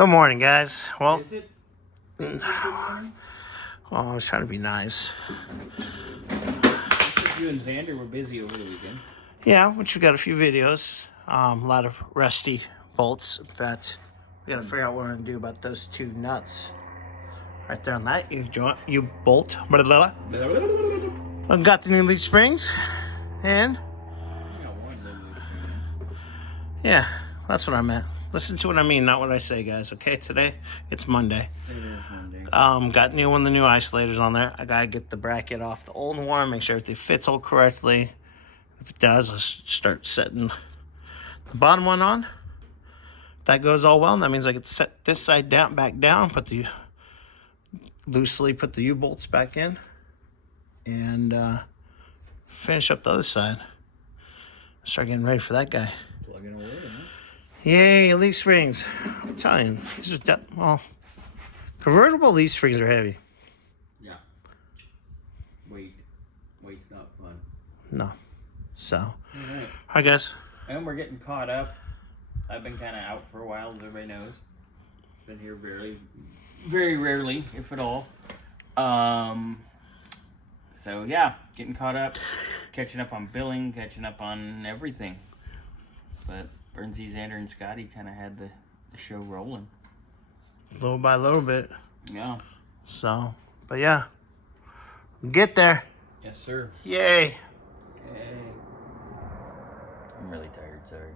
Good morning, guys. Well, Is it good morning? I was trying to be nice. You and Xander were busy over the weekend. Yeah, which we got a few videos. A lot of rusty bolts. In fact, we gotta figure out what we're gonna do about those two nuts right there on that you bolt. Blah, blah, blah. I've got the new leaf springs, and yeah, that's what I meant. Listen to what I mean, not what I say, guys. Okay, today it's Monday. It is Monday. Got the new isolators on there. I gotta get the bracket off the old one, make sure everything fits all correctly. If it does, let's start setting the bottom one on. If that goes all well, that means I can set this side down, back down, loosely put the U-bolts back in, and finish up the other side. Start getting ready for that guy. Plugging away, huh? Yay, leaf springs. I'm telling you, these are convertible leaf springs are heavy. Yeah. Weight's not fun. No. So, all right. Hi guys. And we're getting caught up. I've been kind of out for a while, as everybody knows. Been here very rarely, if at all. So yeah, getting caught up, catching up on billing, catching up on everything. But Bernsey, Xander, and Scotty kind of had the show rolling. Little by little bit. Yeah. So, but yeah. Get there. Yes, sir. Yay. Hey. I'm really tired, sorry.